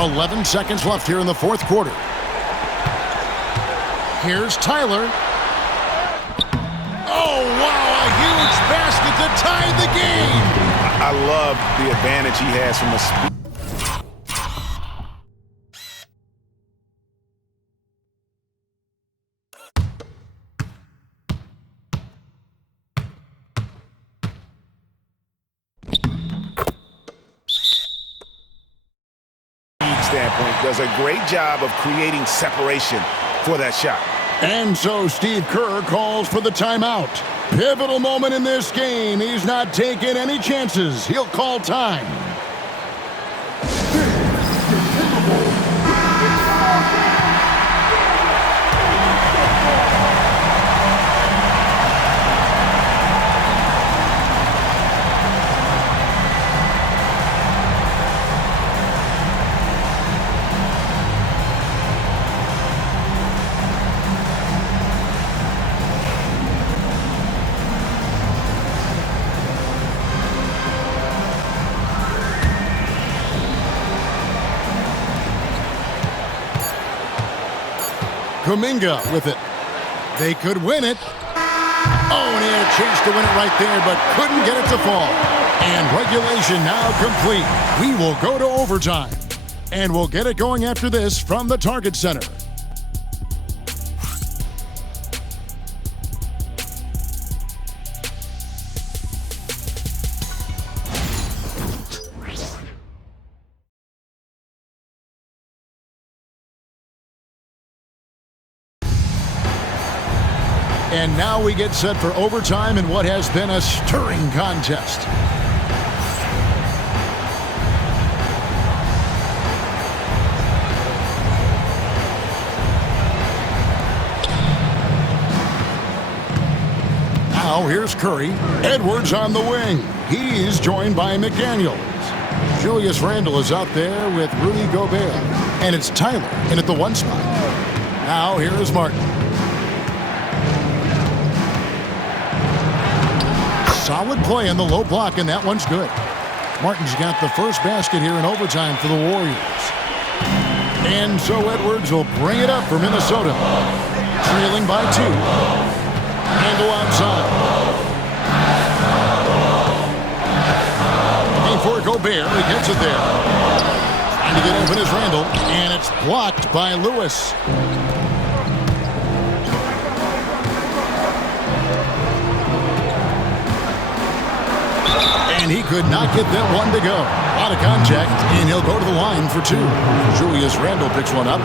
11 seconds left here in the fourth quarter. Here's Tyler. Oh, wow, a huge basket to tie the game. I love the advantage he has from a speed. Standpoint does a great job of creating separation for that shot. And so Steve Kerr calls for the timeout. Pivotal moment in this game. He's not taking any chances. He'll call time. Kuminga with it. They could win it. Oh, and he had a chance to win it right there, but couldn't get it to fall. And regulation now complete. We will go to overtime. And we'll get it going after this from the Target Center. And now we get set for overtime in what has been a stirring contest. Now here's Curry. Edwards on the wing. He's joined by McDaniels. Julius Randle is out there with Rudy Gobert. And it's Tyler in at the one spot. Now here is Martin. Solid play in the low block, and that one's good. Martin's got the first basket here in overtime for the Warriors. And so Edwards will bring it up for Minnesota. Trailing by 2. Randle outside. Looking for Gobert. He gets it there. Trying to get open is Randle, and it's blocked by Lewis. And he could not get that one to go. Out of contact, and he'll go to the line for 2. Julius Randle picks one up.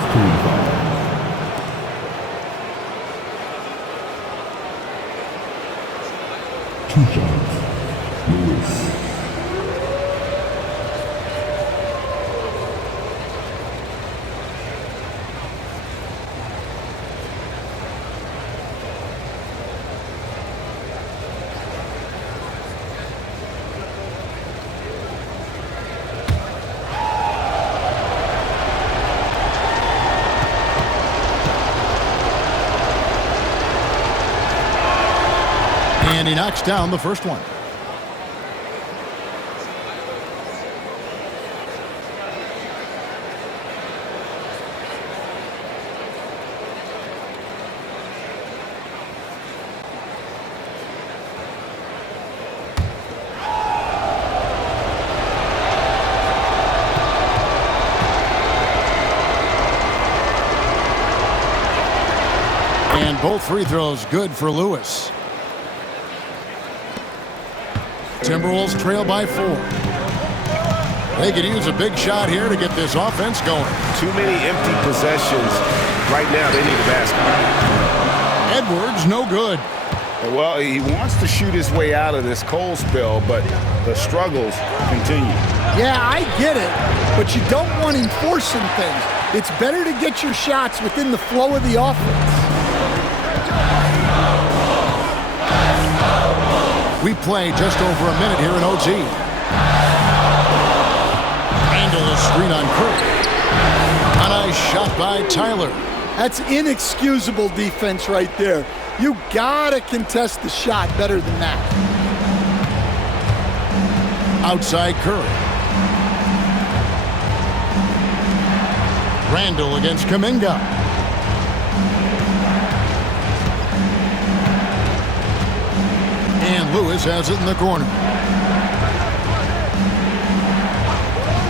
And he knocks down the first one. And both free throws good for Lewis. Timberwolves trail by 4. They could use a big shot here to get this offense going. Too many empty possessions. Right now, they need a basket. Edwards, no good. Well, he wants to shoot his way out of this cold spell, but the struggles continue. Yeah, I get it, but you don't want him forcing things. It's better to get your shots within the flow of the offense. We play just over a minute here in OT. Randle is screen on Curry. A nice shot by Tyler. That's inexcusable defense right there. You gotta contest the shot better than that. Outside Curry. Randall against Kuminga. And Lewis has it in the corner.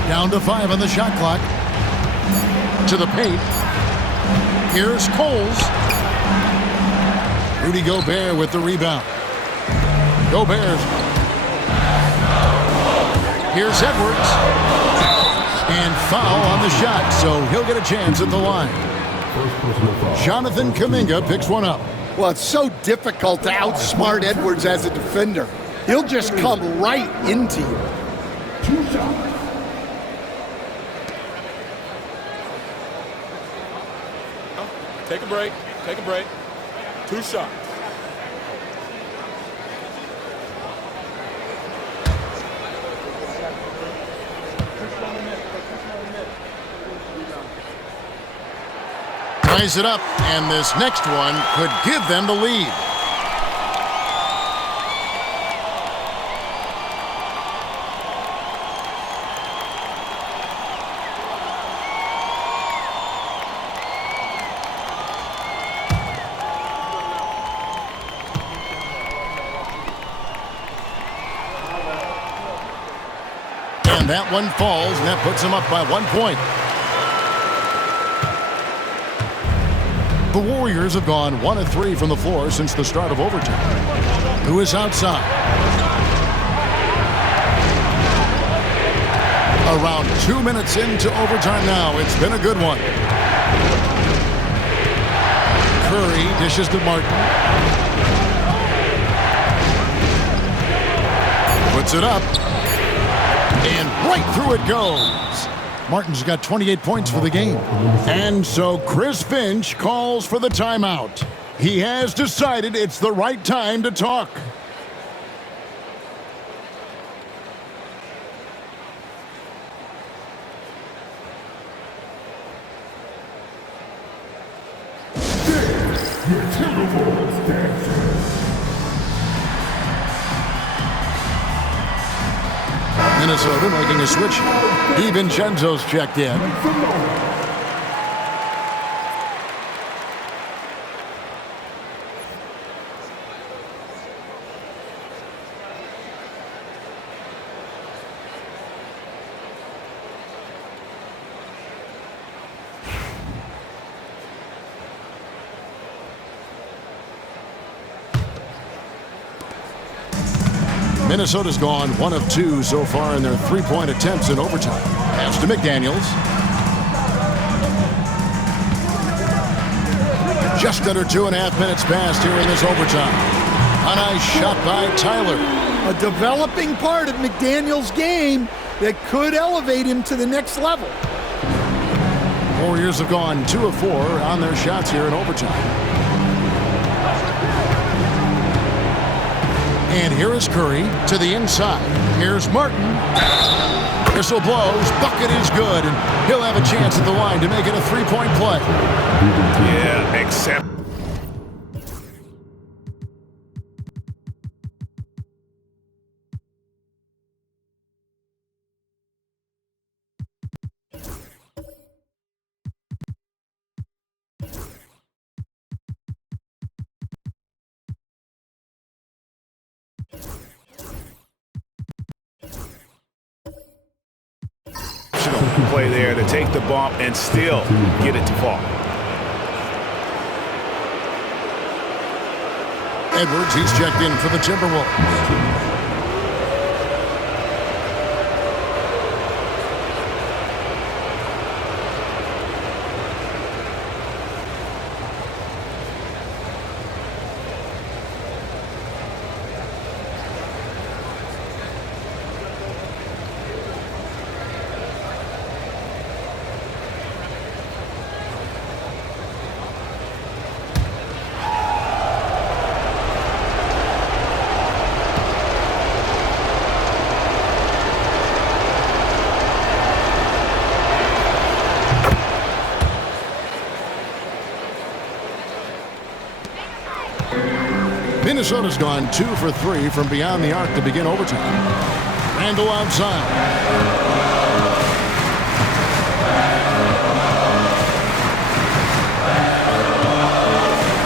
Down to 5 on the shot clock. To the paint. Here's Coles. Rudy Gobert with the rebound. Gobert. Here's Edwards. And foul on the shot, so he'll get a chance at the line. Jonathan Kuminga picks one up. Well, it's so difficult to outsmart Edwards as a defender. He'll just come right into you. 2 shots. Take a break. Take a break. 2 shots. Ties it up, and this next one could give them the lead. And that one falls, and that puts them up by 1 point. The Warriors have gone 1 of 3 from the floor since the start of overtime. Who is outside? Around 2 minutes into overtime now. It's been a good one. Curry dishes to Martin. Puts it up. And right through it goes. Martin's got 28 points for the game. And so Chris Finch calls for the timeout. He has decided it's the right time to talk. Your TimberWolves dancers. Minnesota making a switch. DiVincenzo's checked in. Minnesota's gone 1 of 2 so far in their three-point attempts in overtime. Pass to McDaniels. Just under 2.5 minutes passed here in this overtime. A nice shot by Tyler. A developing part of McDaniels' game that could elevate him to the next level. Warriors have gone 2 of 4 on their shots here in overtime. And here is Curry to the inside. Here's Martin. Whistle blows. Bucket is good. And he'll have a chance at the line to make it a three-point play. Yeah, except. Play there to take the bump and still get it to fall. Edwards, he's checked in for the Timberwolves. Minnesota's gone 2 for 3 from beyond the arc to begin overtime. Randall outside.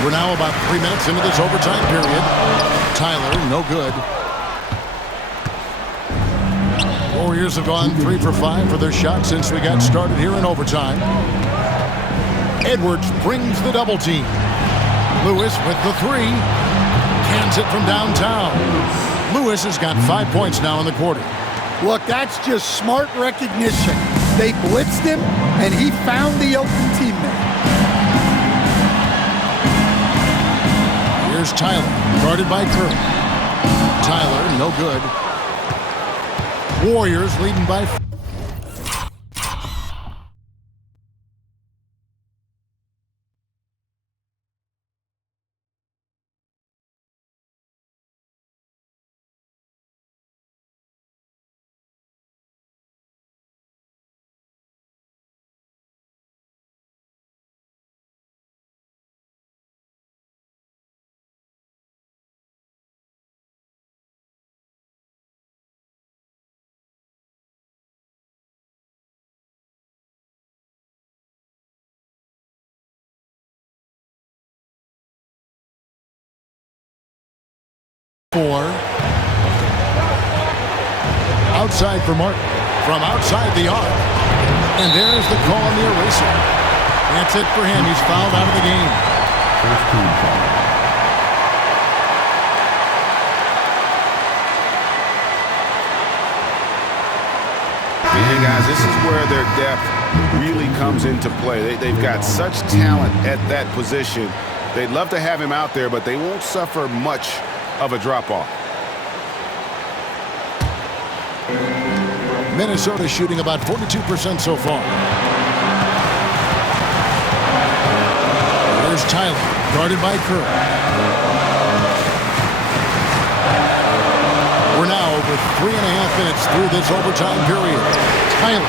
We're now about 3 minutes into this overtime period. Tyler, no good. Warriors have gone 3 for 5 for their shot since we got started here in overtime. Edwards brings the double team. Lewis with the 3. Cans it from downtown. Lewis has got 5 points now in the quarter. Look, that's just smart recognition. They blitzed him, and he found the open teammate. Here's Tyler, guarded by Curry. Tyler, no good. Warriors leading by 4. Outside for Martin. From outside the arc. And there's the call on the eraser. That's it for him. He's fouled out of the game. First team foul. And guys, this is where their depth really comes into play. They've got such talent at that position. They'd love to have him out there, but they won't suffer much of a drop-off. Minnesota shooting about 42% so far. There's Tyler, guarded by Curry. We're now over 3.5 minutes through this overtime period. Tyler.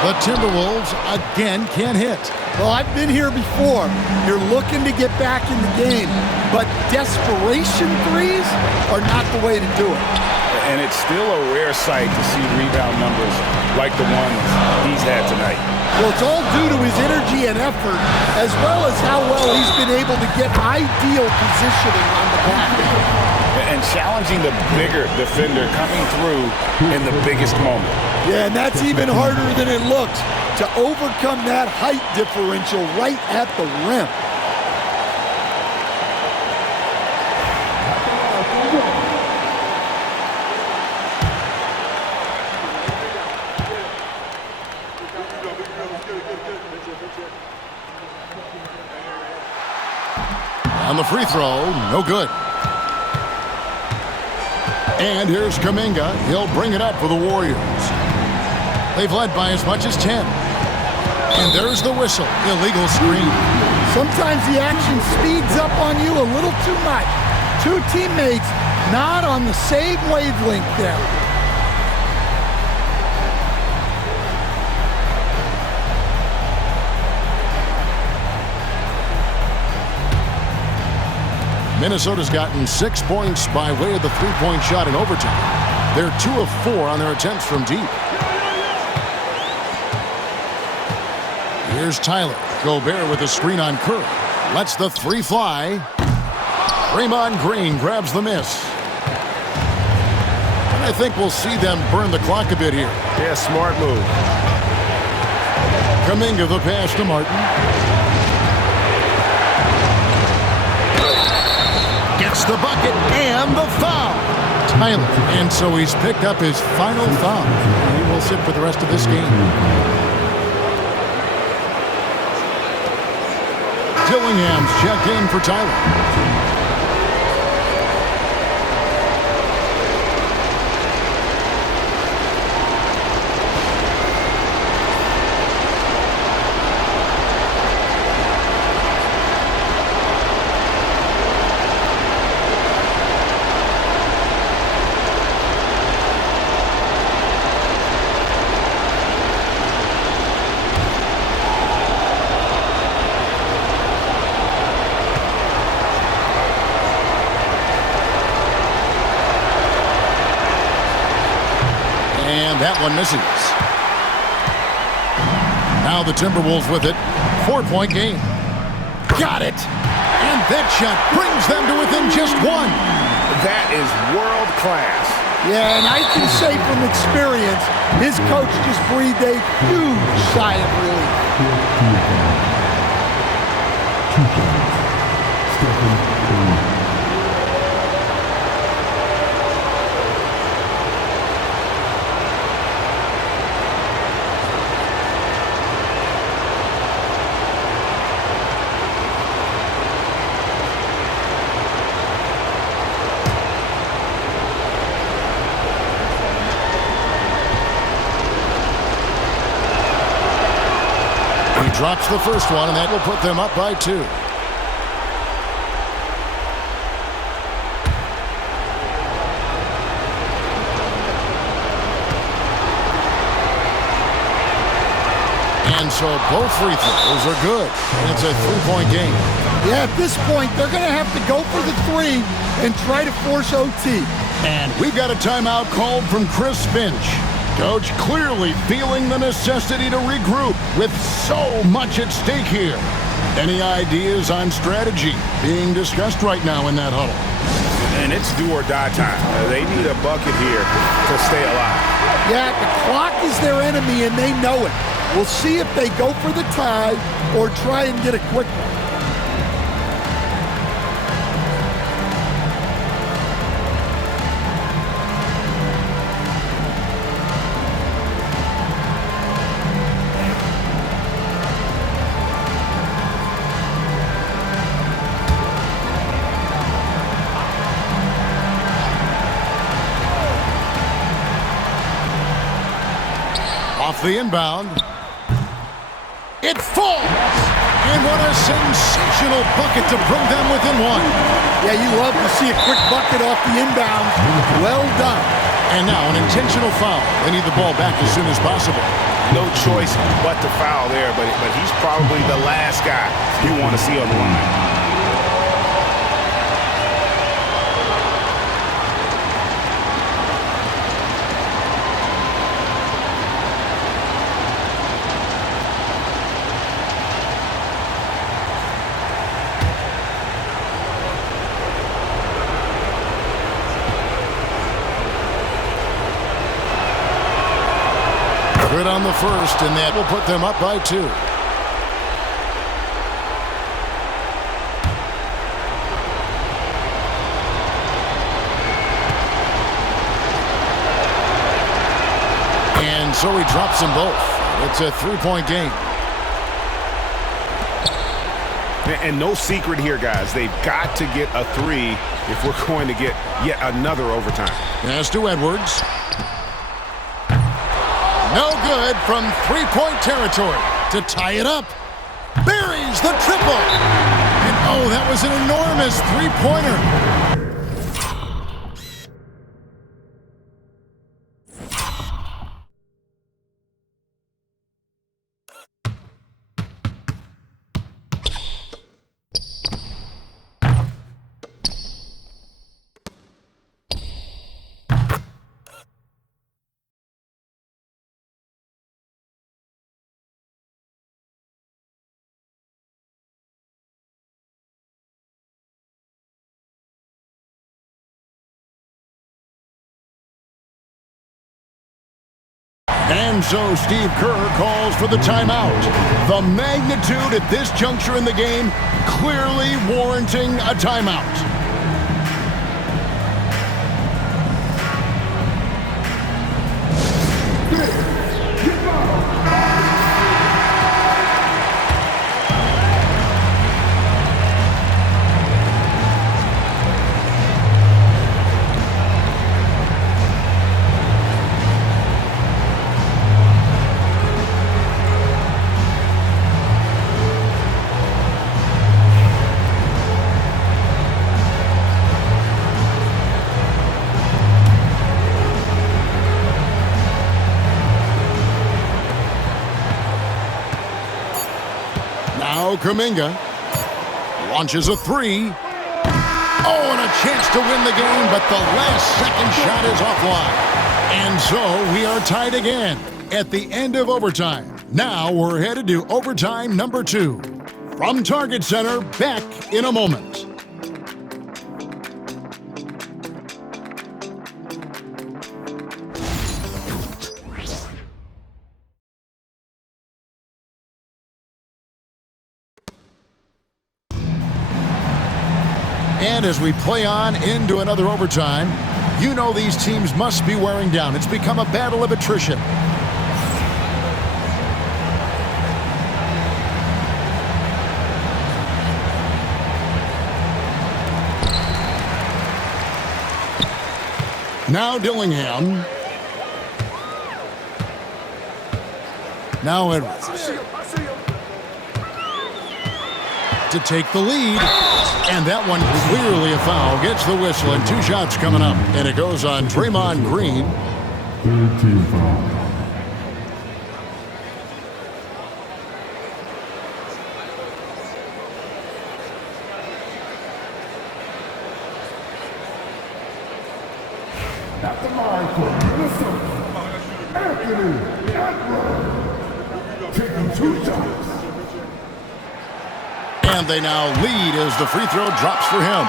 The Timberwolves again can't hit. Well, I've been here before. You're looking to get back in the game, but desperation threes are not the way to do it. And it's still a rare sight to see rebound numbers like the ones he's had tonight. Well, it's all due to his energy and effort, as well as how well he's been able to get ideal positioning on the block. And challenging the bigger defender coming through in the biggest moment. Yeah, and that's even harder than it looks, to overcome that height differential right at the rim. On the free throw, no good. And here's Kuminga. He'll bring it up for the Warriors. They've led by as much as 10. And there's the whistle. Illegal screen. Sometimes the action speeds up on you a little too much. Two teammates not on the same wavelength there. Minnesota's gotten 6 points by way of the three-point shot in overtime. They're 2 of 4 on their attempts from deep. Here's Tyler. Gobert with a screen on Curry. Lets the 3 fly. Draymond Green grabs the miss. And I think we'll see them burn the clock a bit here. Yeah, smart move. Kuminga the pass to Martin. Gets the bucket and the foul. Tyler. And so he's picked up his final foul. He will sit for the rest of this game. Dillingham's checked in for Tyler. That one misses. Now the Timberwolves with it. 4-point game. Got it. And that shot brings them to within just one. That is world class. Yeah, and I can say from experience, his coach just breathed a huge sigh of relief. 2 shots. Stephen Curry. He drops the first one, and that will put them up by 2. And so both free throws are good. And it's a 3-point game. Yeah, at this point, they're going to have to go for the 3 and try to force OT. And we've got a timeout called from Chris Finch. Coach clearly feeling the necessity to regroup with so much at stake here. Any ideas on strategy being discussed right now in that huddle? And it's do or die time. They need a bucket here to stay alive. Yeah, the clock is their enemy, and they know it. We'll see if they go for the tie or try and get a quick one. Off the inbound. It falls! And what a sensational bucket to bring them within 1. Yeah, you love to see a quick bucket off the inbound. Well done. And now an intentional foul. They need the ball back as soon as possible. No choice but to foul there, but he's probably the last guy you want to see on the line. Good on the first, and that will put them up by 2. And so he drops them both. It's a 3-point game. And no secret here, guys. They've got to get a 3 if we're going to get yet another overtime. Pass to Edwards. No good from 3-point territory to tie it up. Buries the triple. And oh, that was an enormous 3-pointer. And so Steve Kerr calls for the timeout. The magnitude at this juncture in the game clearly warranting a timeout. Now Kuminga launches a 3. Oh, and a chance to win the game, but the last second shot is offline. And so we are tied again at the end of overtime. Now we're headed to overtime number 2. From Target Center, back in a moment. And as we play on into another overtime, you know these teams must be wearing down. It's become a battle of attrition. Now Dillingham. Now Edwards. To take the lead. And that one clearly a foul. Gets the whistle and 2 shots coming up. And it goes on Draymond Green. Third team foul. At the line for Minnesota, Anthony Edwards. Taking 2 shots. And they now lead as the free throw drops for him.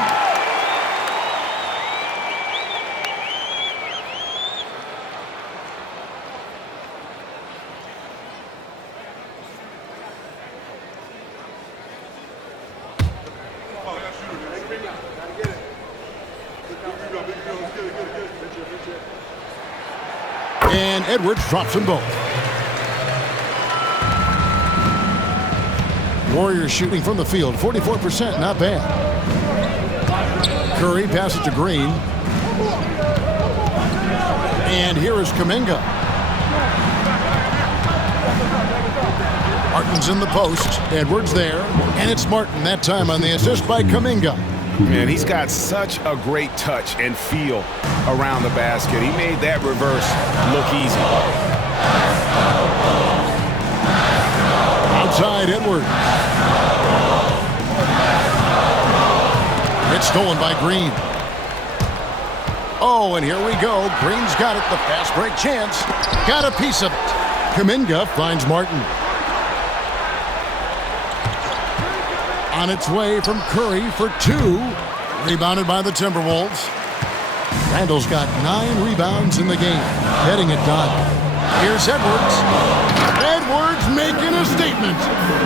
And Edwards drops them both. Warriors shooting from the field, 44%, not bad. Curry passes to Green. And here is Kuminga. Martin's in the post. Edwards there. And it's Martin that time on the assist by Kuminga. Man, he's got such a great touch and feel around the basket. He made that reverse look easy. Outside Edwards. It's stolen by Green. Oh, and here we go. Green's got it. The fast break chance. Got a piece of it. Kuminga finds Martin. On its way from Curry for 2. Rebounded by the Timberwolves. Randall's got 9 rebounds in the game. Heading it done. Here's Edwards. Edwards making a statement.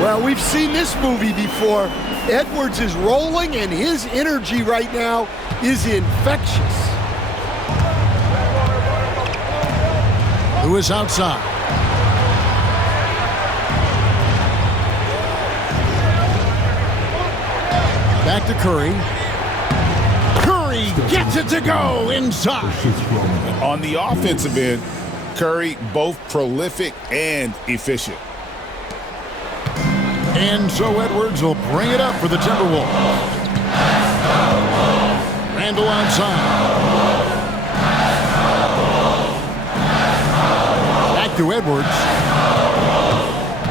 Well, we've seen this movie before. Edwards is rolling, and his energy right now is infectious. Lewis outside. Back to Curry. Curry gets it to go inside. On the offensive end, Curry both prolific and efficient. And so Edwards will bring it up for the Timberwolves. Randall outside. Back to Edwards.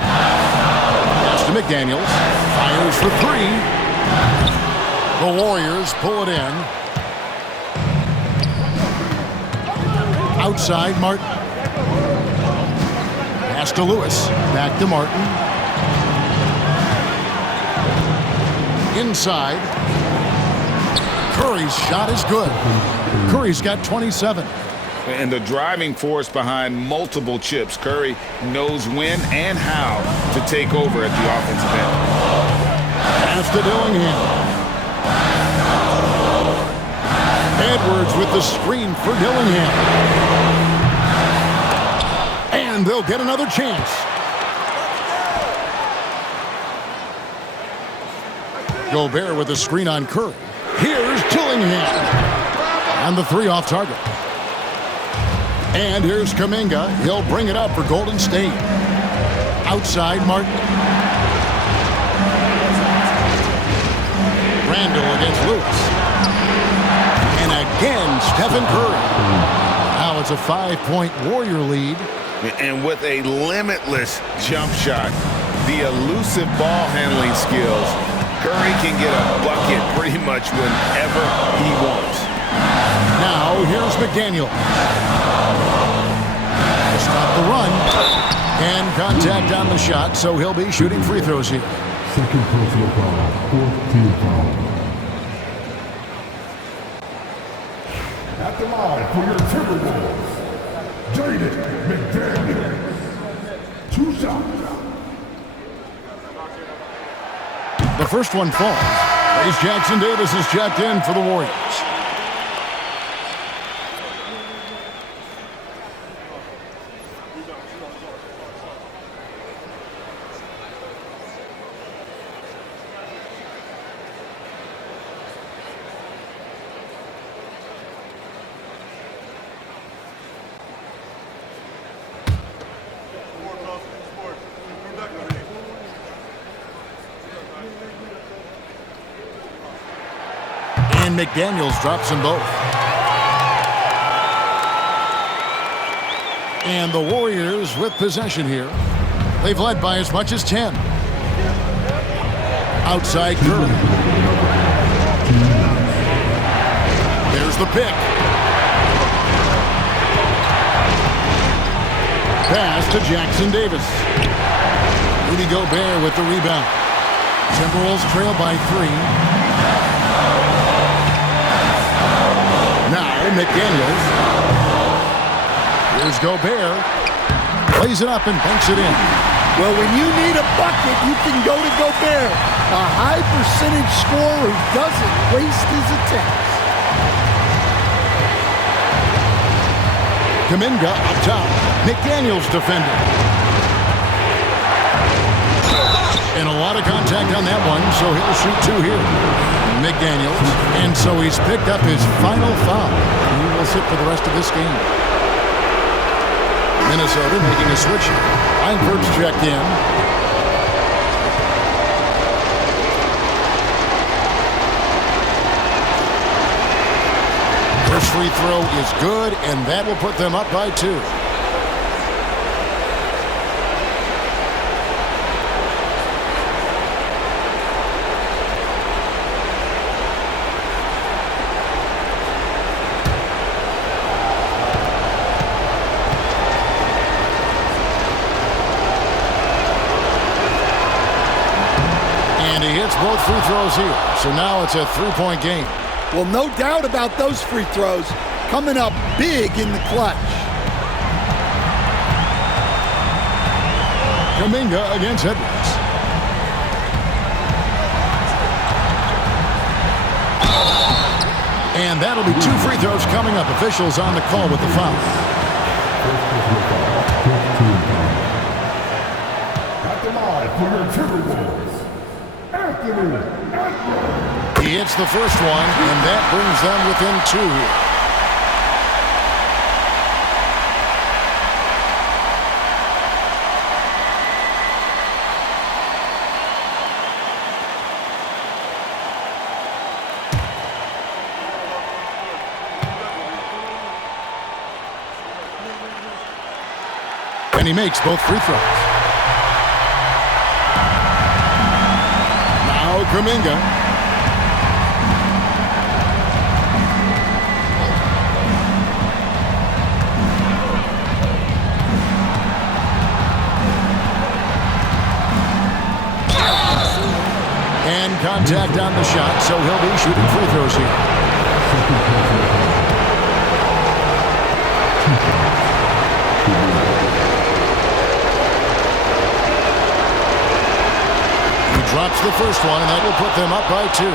Pass to McDaniels. Fires for 3. The Warriors pull it in. Outside Martin. Pass to Lewis. Back to Martin. Inside. Curry's shot is good. Curry's got 27. And the driving force behind multiple chips. Curry knows when and how to take over at the offensive end. Pass to Dillingham. Edwards with the screen for Dillingham. And they'll get another chance. Gobert with a screen on Curry. Here's Dillingham. And the 3 off target. And here's Kuminga. He'll bring it up for Golden State. Outside Martin. Randall against Lewis. And again, Stephen Curry. Now it's a 5-point Warrior lead. And with a limitless jump shot, the elusive ball handling skills, Curry can get a bucket pretty much whenever he wants. Now here's McDaniel. To stop the run. And contact on the shot, so he'll be shooting free throws here. Second personal foul, fourth team foul. At the line for your TimberWolves, Jaden McDaniels. 2 shots. The first one falls. As Jackson Davis is checked in for the Warriors. And McDaniels drops them both. And the Warriors with possession here. They've led by as much as 10. Outside Curry. There's the pick. Pass to Jackson Davis. Rudy Gobert with the rebound. Timberwolves trail by 3. Now McDaniels. Here's Gobert. Plays it up and banks it in. Well, when you need a bucket, you can go to Gobert. A high percentage scorer who doesn't waste his attempts. Kuminga up top. McDaniels defending. And a lot of contact on that one, so he'll shoot 2 here. McDaniels. And so he's picked up his final foul. He will sit for the rest of this game. Minnesota making a switch. Langford's checked in. First free throw is good, and that will put them up by 2. Both free throws here, so now it's a 3-point game. Well, no doubt about those free throws coming up big in the clutch. Kuminga against Edwards. And that'll be 2 free throws coming up. Officials on the call with the foul. At the line for your TimberWolves, He hits the first one, and that brings them within 2 here. And he makes both free throws. Kuminga. And contact on the shot, so he'll be shooting free throws here. Drops the first one, and that will put them up by 2.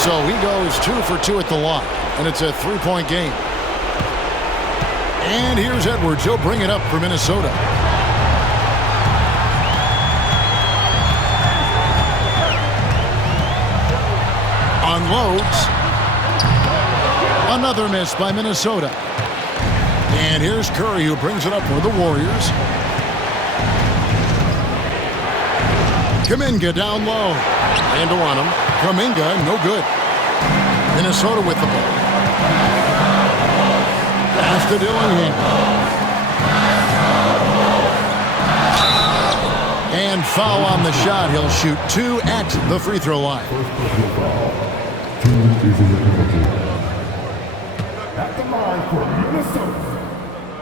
So he goes 2 for 2 at the line, and it's a 3-point game. And here's Edwards. He'll bring it up for Minnesota. Unloads. Another miss by Minnesota. And here's Curry, who brings it up for the Warriors. Kuminga down low. And to run him. Kuminga, no good. Minnesota with the ball. Pass to Dillingham. And foul on the shot. He'll shoot 2 at the free throw line. At the line for Minnesota,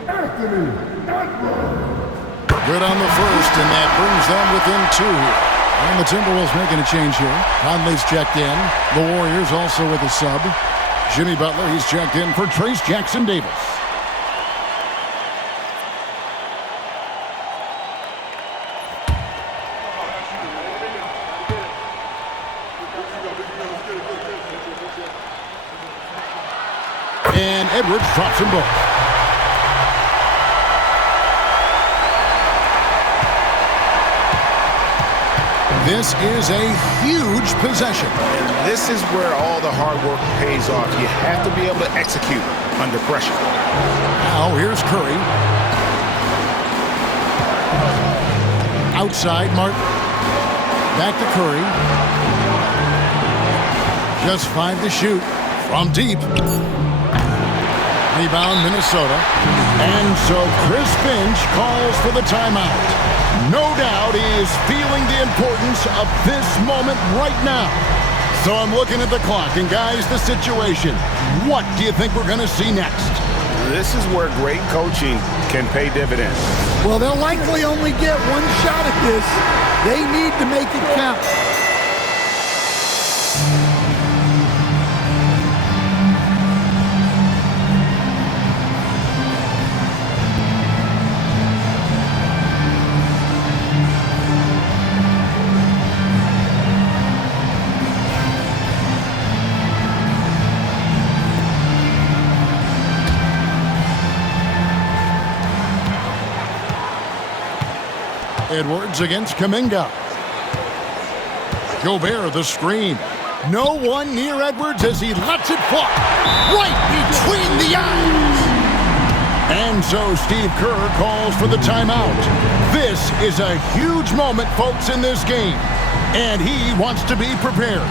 Anthony Edwards. Good on the first, and that brings them within 2 here. And the Timberwolves making a change here. Conley's checked in. The Warriors also with a sub. Jimmy Butler, he's checked in for Trace Jackson-Davis. And Edwards drops them both. This is a huge possession. And this is where all the hard work pays off. You have to be able to execute under pressure. Now here's Curry. Outside, Martin. Back to Curry. Just 5 to shoot from deep. Rebound, Minnesota. And so Chris Finch calls for the timeout. No doubt he is feeling the importance of this moment right now. So I'm looking at the clock, and guys, the situation. What do you think we're going to see next? This is where great coaching can pay dividends. Well, they'll likely only get one shot at this. They need to make it count. Edwards against Kuminga. Gobert, the screen. No one near Edwards as he lets it fly. Right between the eyes. And so Steve Kerr calls for the timeout. This is a huge moment, folks, in this game. And he wants to be prepared.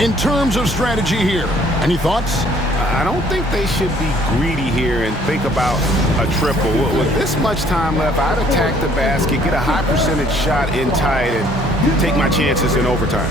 In terms of strategy here, any thoughts? I don't think they should be greedy here and think about a triple. With this much time left, I'd attack the basket, get a high percentage shot in tight, and take my chances in overtime.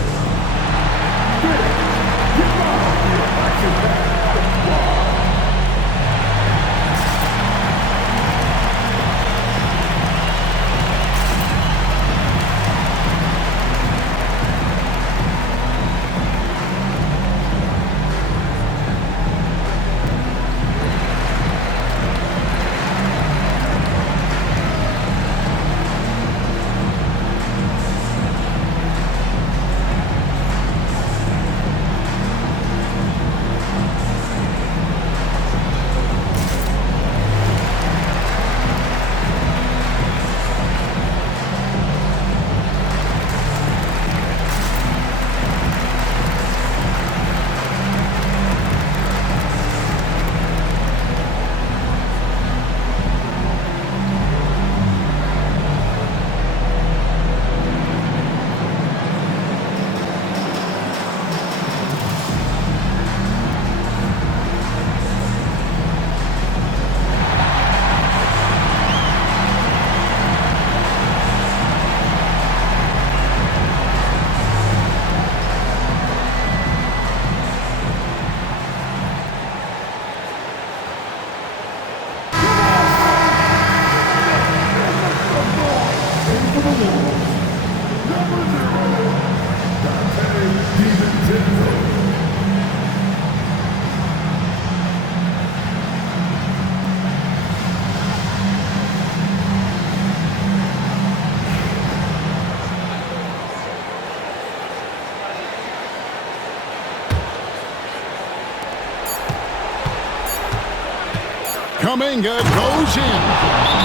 Kuminga goes in.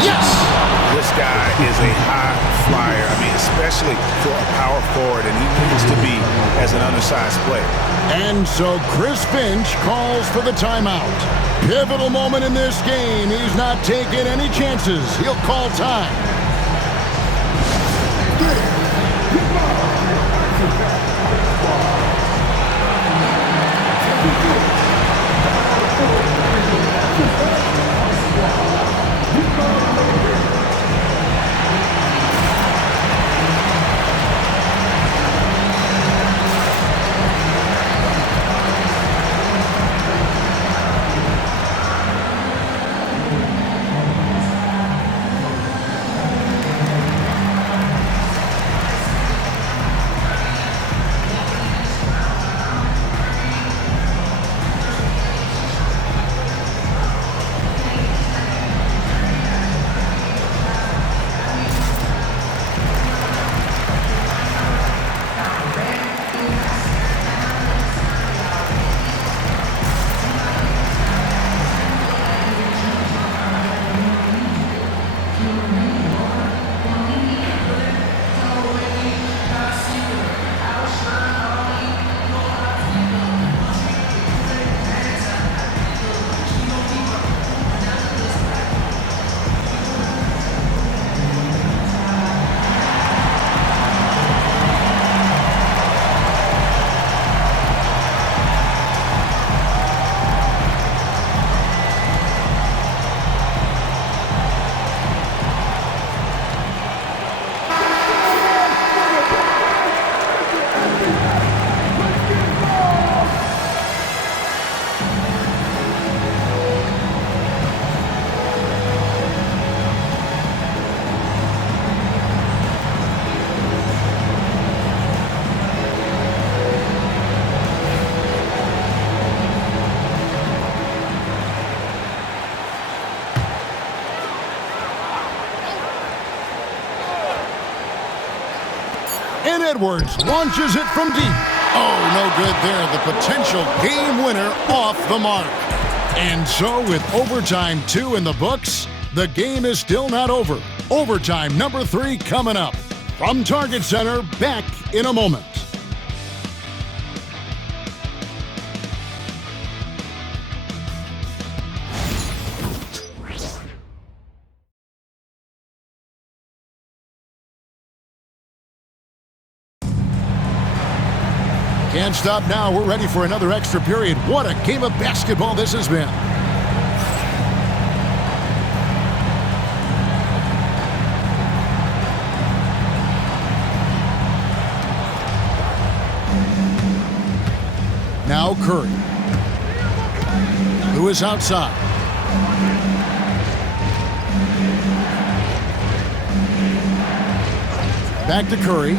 Yes! This guy is a high flyer. I mean, especially for a power forward, and he needs to be as an undersized player. And so Chris Finch calls for the timeout. Pivotal moment in this game. He's not taking any chances. He'll call time. And Edwards launches it from deep. Oh, no good there. The potential game winner off the mark. And so with overtime 2 in the books, the game is still not over. Overtime number 3 coming up. From Target Center, back in a moment. Can't stop now. We're ready for another extra period. What a game of basketball this has been. Now Curry. Lewis outside. Back to Curry.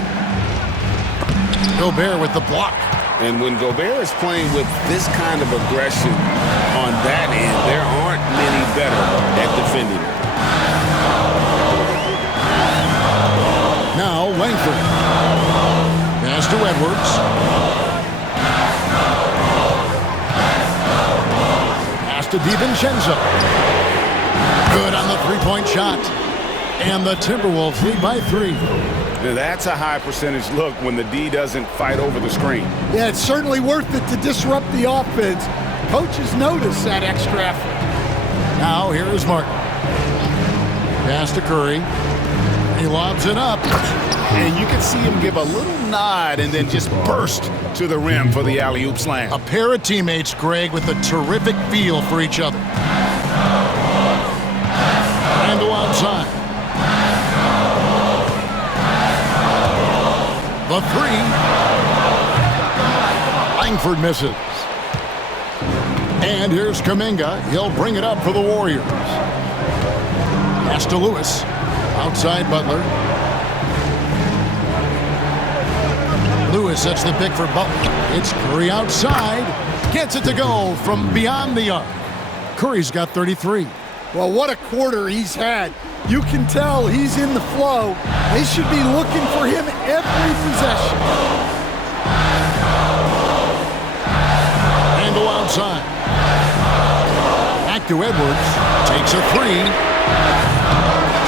Gobert with the block. And when Gobert is playing with this kind of aggression on that end, there aren't many better at defending it. Now Langford. Pass to Edwards. Pass to DiVincenzo. Good on the three-point shot. And the Timberwolves lead by 3. Now that's a high percentage look when the D doesn't fight over the screen. Yeah, it's certainly worth it to disrupt the offense. Coaches notice that extra effort. Now here is Martin. Pass to Curry. He lobs it up. And you can see him give a little nod and then just burst to the rim for the alley-oop slam. A pair of teammates, Greg, with a terrific feel for each other. Randle outside. The 3. Langford misses. And here's Kuminga. He'll bring it up for the Warriors. Pass to Lewis. Outside Butler. Lewis sets the pick for Butler. It's Curry outside. Gets it to go from beyond the arc. Curry's got 33. Well, what a quarter he's had. You can tell he's in the flow. They should be looking for him every possession. Randle outside. Back to Edwards. Takes a 3.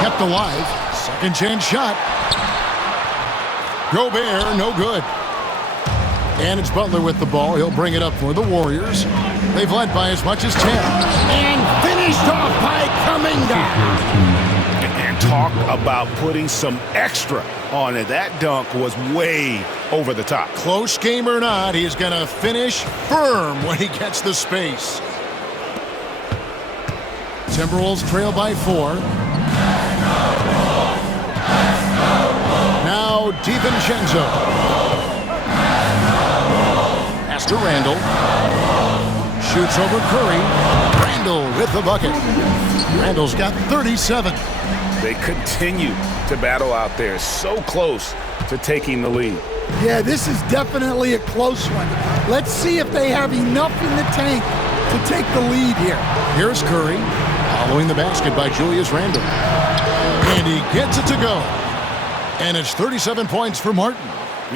Kept alive. Second chance shot. Gobert, no good. And it's Butler with the ball. He'll bring it up for the Warriors. They've led by as much as 10. And finished off by Kuminga. And talk about putting some extra on it. That dunk was way over the top. Close game or not, he's going to finish firm when he gets the space. Timberwolves trail by 4. Now DiVincenzo. Pass to Randle. Shoots over Curry. Randle with the bucket. Randle's got 37. They continue to battle out there, so close to taking the lead. Yeah, this is definitely a close one. Let's see if they have enough in the tank to take the lead here. Here's Curry, following the basket by Julius Randle. And he gets it to go. And it's 37 points for Martin.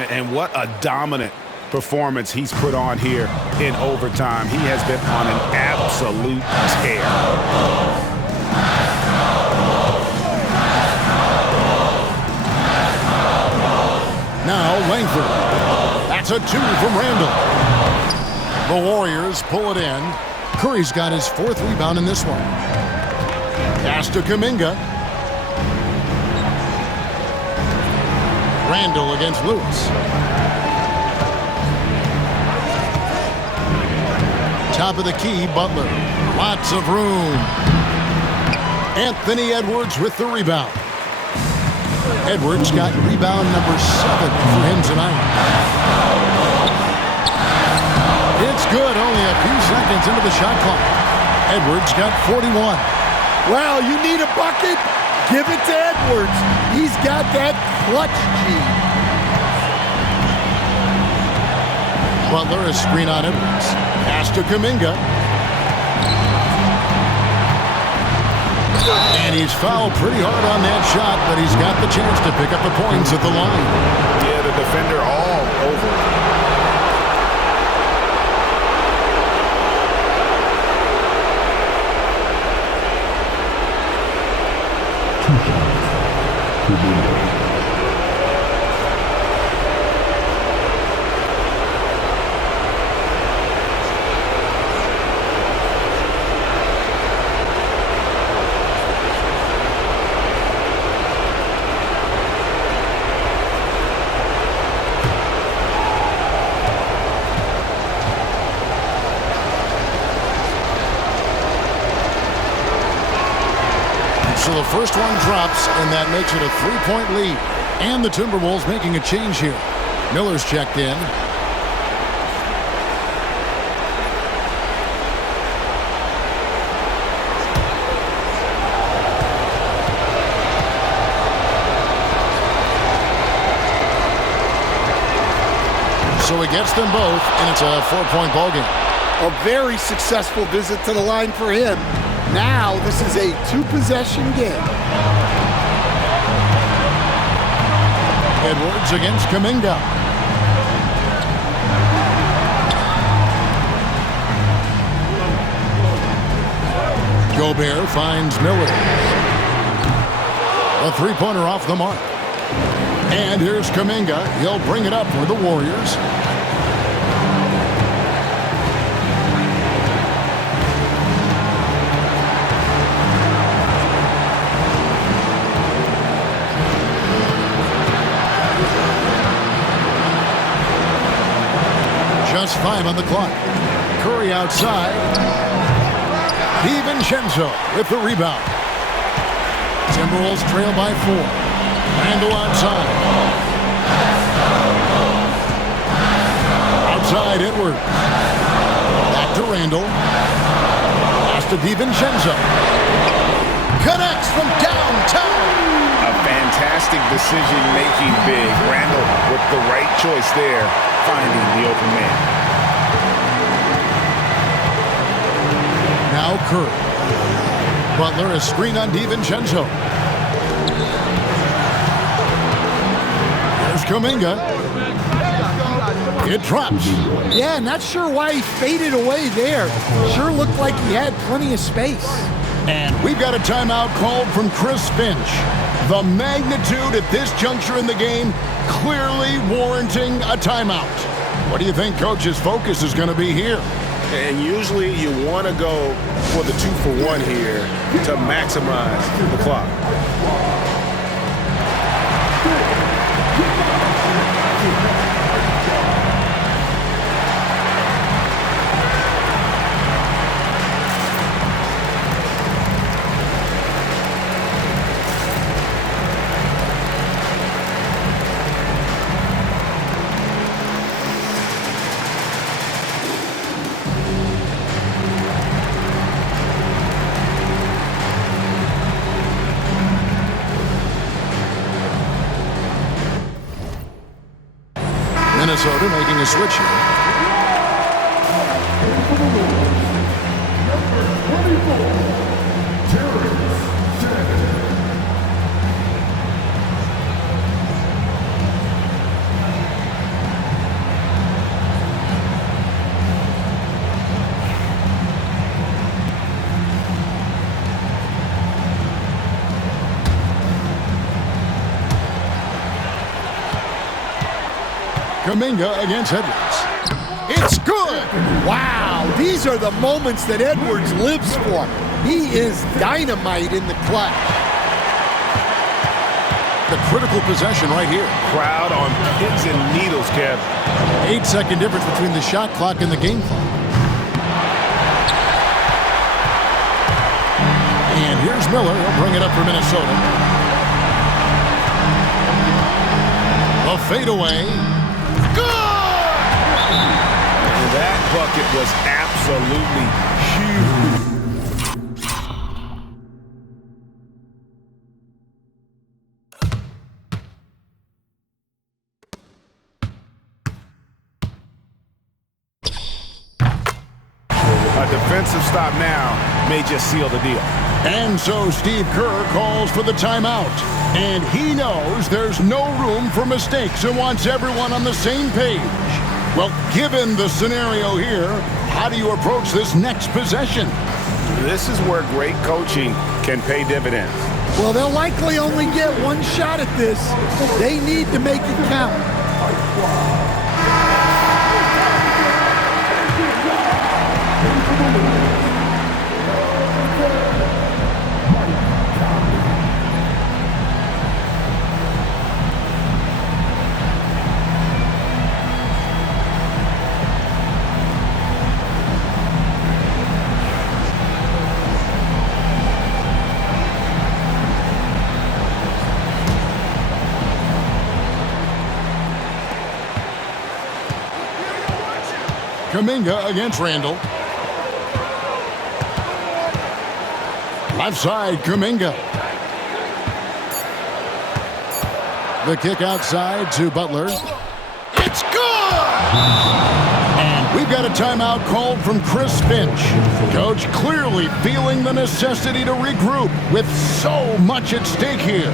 And what a dominant performance he's put on here in overtime. He has been on an absolute tear. Now Langford. That's a 2 from Randle. The Warriors pull it in. Curry's got his 4th rebound in this one. Pass to Kuminga. Randle against Lewis. Top of the key, Butler. Lots of room. Anthony Edwards with the rebound. Edwards got rebound number 7 for him tonight. It's good, only a few seconds into the shot clock. Edwards got 41. Well, you need a bucket? Give it to Edwards. He's got that clutch gene. Butler is screen on Edwards. Pass to Kuminga. And he's fouled pretty hard on that shot, but he's got the chance to pick up the points at the line. Yeah, the defender all over. So the first one drops, and that makes it a 3-point lead. And the Timberwolves making a change here. Miller's checked in. So he gets them both, and it's a 4-point ballgame. A very successful visit to the line for him. Now this is a 2-possession game. Edwards against Kuminga. Gobert finds Miller. A 3-pointer off the mark. And here's Kuminga. He'll bring it up for the Warriors. Just 5 on the clock. Curry outside. DiVincenzo with the rebound. Timberwolves trail by 4. Randle outside. Outside Edwards. Back to Randle. Pass to DiVincenzo. Connects from downtown. A fantastic decision-making big. Randle with the right choice there, finding the open man. Now Curry. Butler a screen on DiVincenzo. Here's Kuminga. It drops. Yeah, not sure why he faded away there. Sure looked like he had plenty of space. And we've got a timeout called from Chris Finch. The magnitude at this juncture in the game clearly warranting a timeout. What do you think Coach's focus is going to be here? And usually you want to go for the 2-for-1 here to maximize the clock. Minnesota making a switch here. Kuminga against Edwards. It's good! Wow, these are the moments that Edwards lives for. He is dynamite in the clutch. The critical possession right here. Crowd on pins and needles, Kev. 8-second difference between the shot clock and the game clock. And here's Miller. He'll bring it up for Minnesota. A fadeaway. That bucket was absolutely huge. A A defensive stop now may just seal the deal. And so Steve Kerr calls for the timeout. And he knows there's no room for mistakes and wants everyone on the same page. Well, given the scenario here, how do you approach this next possession? This is where great coaching can pay dividends. Well, they'll likely only get one shot at this. They need to make it count. Kuminga against Randall. Left side, Kuminga. The kick outside to Butler. It's good! And we've got a timeout called from Chris Finch. Coach clearly feeling the necessity to regroup with so much at stake here.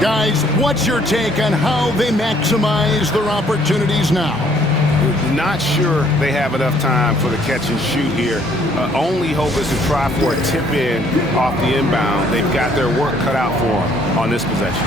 Guys, what's your take on how they maximize their opportunities now? Not sure they have enough time for the catch and shoot here. Only hope is to try for a tip in off the inbound. They've got their work cut out for them on this possession.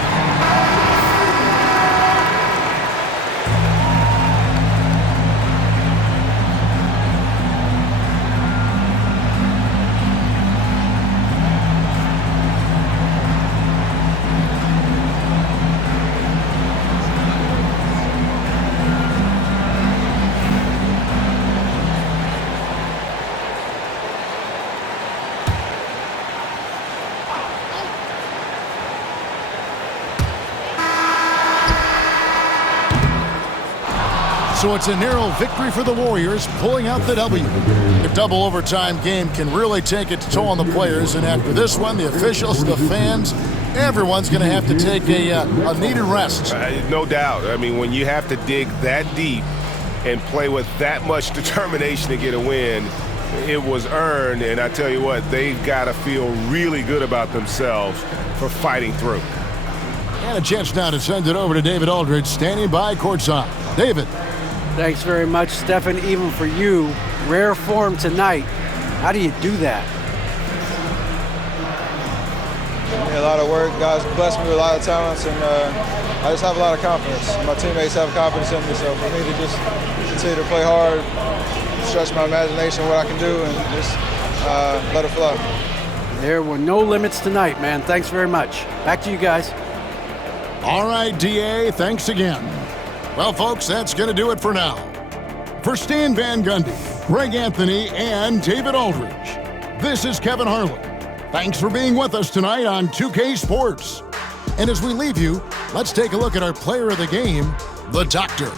So it's a narrow victory for the Warriors, pulling out the W. The double overtime game can really take its toll on the players, and after this one, the officials, the fans, everyone's going to have to take a needed rest. No doubt. I mean, when you have to dig that deep and play with that much determination to get a win, it was earned, and I tell you what, they've got to feel really good about themselves for fighting through. And a chance now to send it over to David Aldridge, standing by courtside. David. Thanks very much, Stephen. Even for you, rare form tonight. How do you do that? A lot of work. God's blessed me with a lot of talents, and I just have a lot of confidence. My teammates have confidence in me, so for me to just continue to play hard, stretch my imagination, what I can do, and just let it flow. There were no limits tonight, man. Thanks very much. Back to you guys. All right, DA, thanks again. Well, folks, that's going to do it for now. For Stan Van Gundy, Greg Anthony, and David Aldridge, this is Kevin Harlan. Thanks for being with us tonight on 2K Sports. And as we leave you, let's take a look at our player of the game, the Doctor.